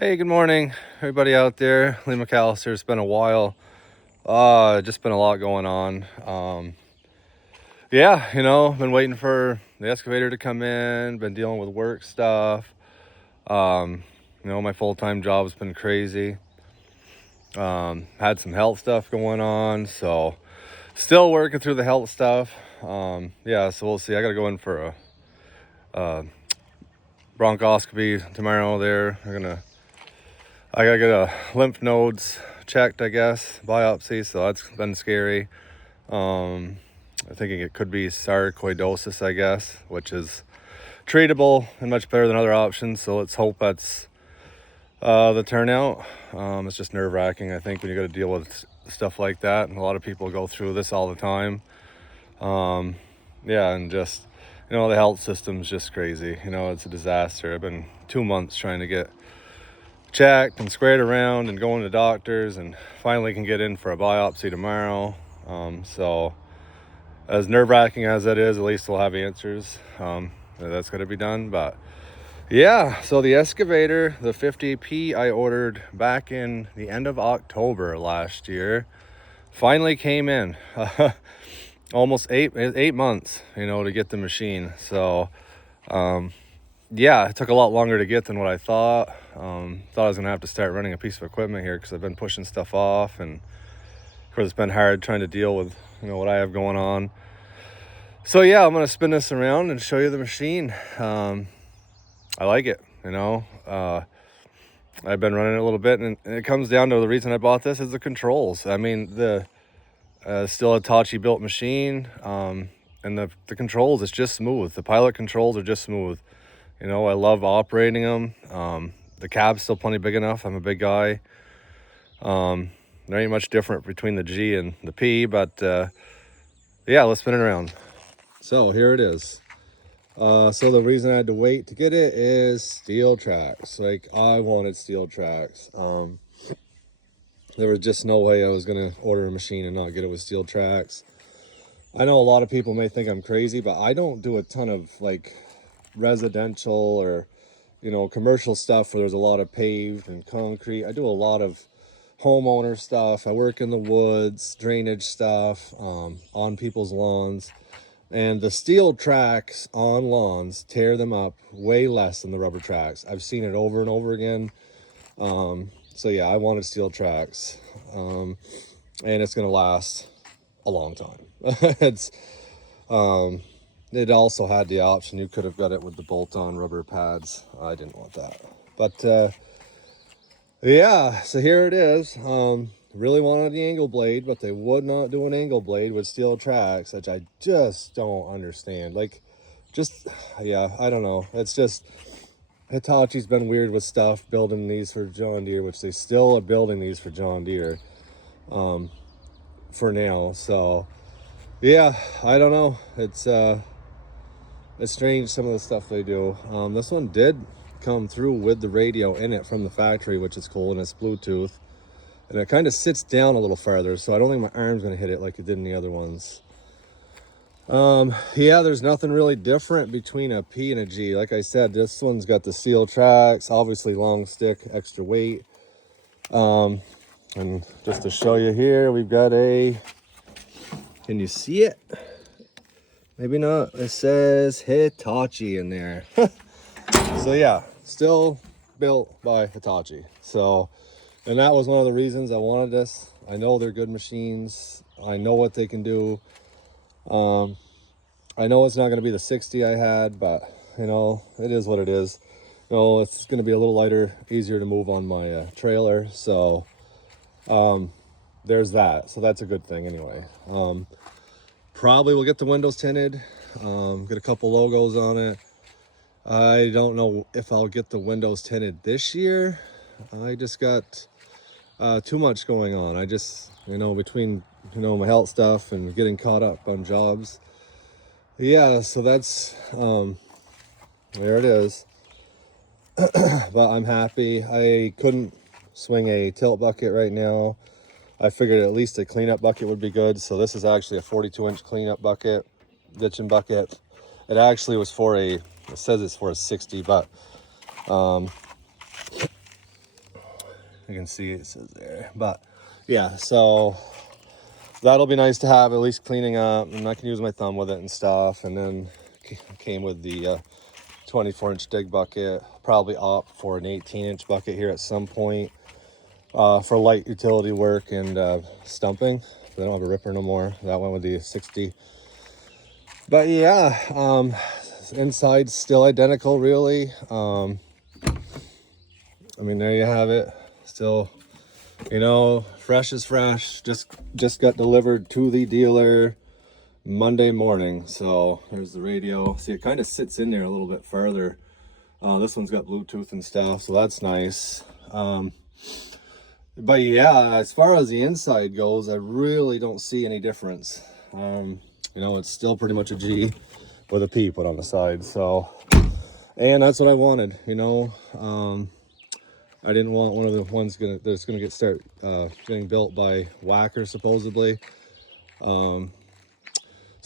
Hey, good morning, everybody out there. Lee McAllister. It's been a while. Just been a lot going on. Yeah, been waiting for the excavator to come in. Been dealing with work stuff. My full-time job's been crazy. Had some health stuff going on, so still working through the health stuff. Yeah, so we'll see. I gotta go in for a bronchoscopy tomorrow. I gotta get a lymph nodes checked, I guess, biopsy, so that's been scary. I'm thinking it could be sarcoidosis, I guess, which is treatable and much better than other options, so let's hope that's the turnout. It's just nerve-wracking, I think, when you got to deal with stuff like that, and a lot of people go through this all the time. Yeah, and just, the health system's just crazy. It's a disaster. I've been 2 months trying to get checked and squared around and going to doctors, and finally can get in for a biopsy tomorrow. So as nerve-wracking as that is, at least we'll have answers. That's going to be done. But yeah, so the excavator, the 50P I ordered back in the end of October last year, finally came in. Almost eight months, to get the machine. So yeah, it took a lot longer to get than what I thought. Thought I was gonna have to start running a piece of equipment here because I've been pushing stuff off, and of course it's been hard trying to deal with what I have going on. So yeah, I'm gonna spin this around and show you the machine. I like it. I've been running it a little bit, and it comes down to the reason I bought this is the controls. I mean, the still a Hitachi built machine, and the controls, it's just smooth. The pilot controls are just smooth. I love operating them. The cab's still plenty big enough. I'm a big guy. There ain't much different between the G and the P, but yeah, let's spin it around. So here it is. So the reason I had to wait to get it is steel tracks. Like, I wanted steel tracks. There was just no way I was gonna order a machine and not get it with steel tracks. I know a lot of people may think I'm crazy, but I don't do a ton of like residential or commercial stuff where there's a lot of paved and concrete. I do a lot of homeowner stuff. I work in the woods, drainage stuff, on people's lawns, and the steel tracks on lawns tear them up way less than the rubber tracks. I've seen it over and over again. So yeah, I wanted steel tracks, and it's gonna last a long time. It also had the option, you could have got it with the bolt-on rubber pads. I didn't want that. But yeah, so here it is. Really wanted the angle blade, but they would not do an angle blade with steel tracks, which I just don't understand. Like, yeah, I don't know. It's just, Hitachi's been weird with stuff, building these for John Deere, which they still are building these for John Deere, for now. So yeah, I don't know. It's strange, some of the stuff they do. This one did come through with the radio in it from the factory, which is cool, and it's Bluetooth. And it kind of sits down a little farther, so I don't think my arm's gonna hit it like it did in the other ones. Yeah, there's nothing really different between a P and a G. Like I said, this one's got the steel tracks, obviously long stick, extra weight. And just to show you here, we've got can you see it? Maybe not. It says Hitachi in there. So yeah, still built by Hitachi. So, and that was one of the reasons I wanted this. I know they're good machines. I know what they can do. I know it's not going to be the 60 I had, but it is what it is. It's going to be a little lighter, easier to move on my trailer. So there's that. So that's a good thing anyway. Probably will get the windows tinted, get a couple logos on it. I don't know if I'll get the windows tinted this year. I just got too much going on. I just, between, my health stuff and getting caught up on jobs. Yeah, so that's, there it is. But I'm happy. I couldn't swing a tilt bucket right now. I figured at least a cleanup bucket would be good. So this is actually a 42-inch cleanup bucket, ditching bucket. It actually was it says it's for a 60, but You can see it says there. But yeah, so that'll be nice to have, at least cleaning up, and I can use my thumb with it and stuff. And then came with the 24-inch dig bucket. Probably opt for an 18-inch bucket here at some point for light utility work and stumping. They don't have a ripper no more. That went with the 60. But yeah, inside still identical, really. I mean, there you have it. Still, you know, fresh as fresh. Just got delivered to the dealer Monday morning. So there's the radio. See, it kind of sits in there a little bit further. This one's got Bluetooth and stuff, so that's nice. But yeah, as far as the inside goes, I really don't see any difference. You know, it's still pretty much a G with a P put on the side. So, and that's what I wanted, you know. I didn't want one of the ones that's gonna start getting built by Whacker supposedly. So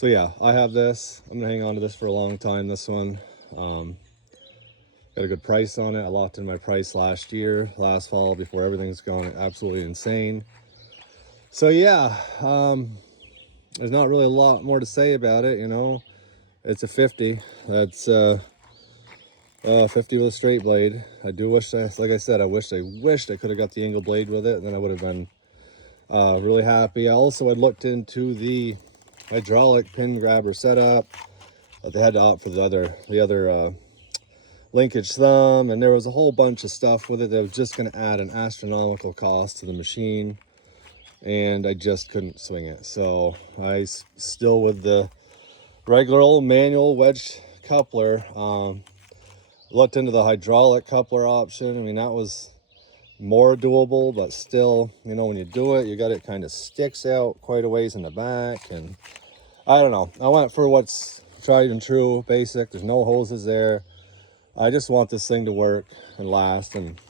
yeah, I have this. I'm gonna hang on to this for a long time. This one, got a good price on it. I locked in my price last fall, before everything's gone absolutely insane. So yeah, there's not really a lot more to say about it, you know. It's a 50. That's 50 with a straight blade. I do wish, like I said, I wished I could have got the angle blade with it, and then I would have been really happy. I also had looked into the hydraulic pin grabber setup, but they had to opt for the other linkage thumb, and there was a whole bunch of stuff with it that was just going to add an astronomical cost to the machine, and I just couldn't swing it. So I still with the regular old manual wedge coupler. Looked into the hydraulic coupler option. I mean, that was more doable, but still, you know, when you do it, you got it kind of sticks out quite a ways in the back, and I don't know. I went for what's tried and true, basic. There's no hoses there. I just want this thing to work and last and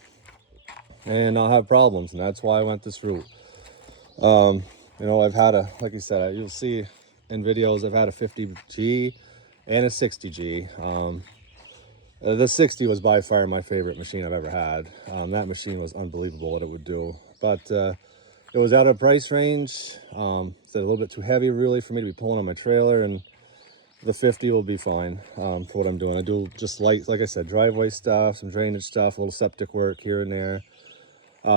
not have problems, and that's why I went this route. You know, I've had like you said, you'll see in videos, I've had a 50G and a 60G. The 60 was by far my favorite machine I've ever had. That machine was unbelievable what it would do, but it was out of price range. It's a little bit too heavy really for me to be pulling on my trailer, and the 50 will be fine for what I'm doing. I do just like I said, driveway stuff, some drainage stuff, a little septic work here and there.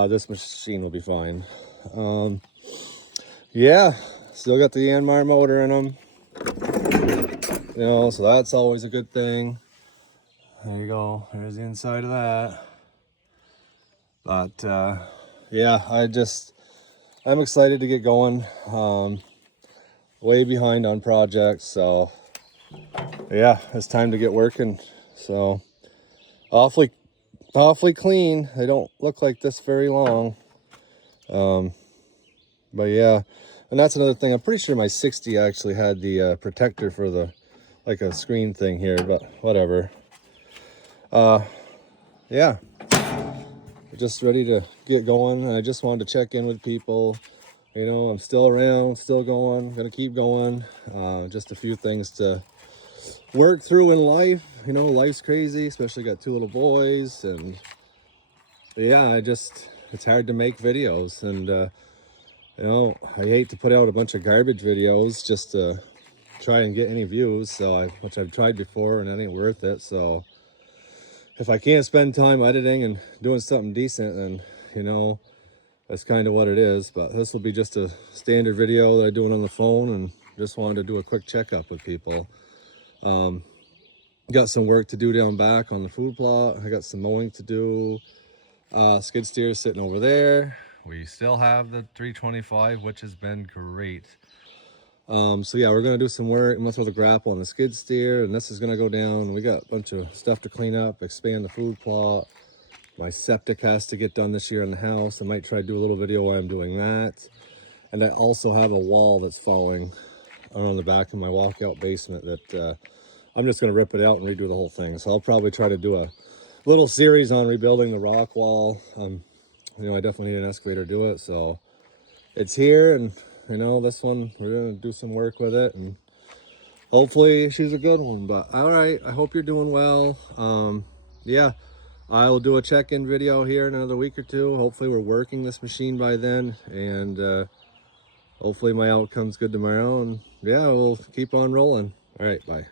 This machine will be fine. Yeah, still got the Yanmar motor in them, you know, so that's always a good thing. There you go. There's the inside of that. But yeah, I'm excited to get going. Way behind on projects, so yeah, it's time to get working. So awfully clean. They don't look like this very long. But yeah, and that's another thing. I'm pretty sure my 60 actually had the protector for the, like a screen thing here, but whatever. Yeah, just ready to get going. I just wanted to check in with people. You know, I'm still around, still going, gonna keep going. Just a few things to work through in life. You know, life's crazy, especially got 2 little boys, and yeah, it's hard to make videos, and you know, I hate to put out a bunch of garbage videos just to try and get any views, which I've tried before, and that ain't worth it. So if I can't spend time editing and doing something decent, then, you know, that's kind of what it is. But this will be just a standard video that I do it on the phone, and just wanted to do a quick checkup with people. Got some work to do down back on the food plot. I got some mowing to do. Skid steer is sitting over there. We still have the 325, which has been great. So yeah, we're gonna do some work. I'm gonna throw the grapple on the skid steer, and this is gonna go down. We got a bunch of stuff to clean up, expand the food plot. My septic has to get done this year in the house. I might try to do a little video while I'm doing that. And I also have a wall that's falling around the back of my walkout basement that I'm just gonna rip it out and redo the whole thing. So I'll probably try to do a little series on rebuilding the rock wall. You know, I definitely need an excavator to do it. So it's here, and you know, this one, we're gonna do some work with it, and hopefully she's a good one. But all right, I hope you're doing well. Yeah, I will do a check-in video here in another week or two. Hopefully we're working this machine by then, and hopefully my outcome's good tomorrow, and yeah, we'll keep on rolling. All right, bye.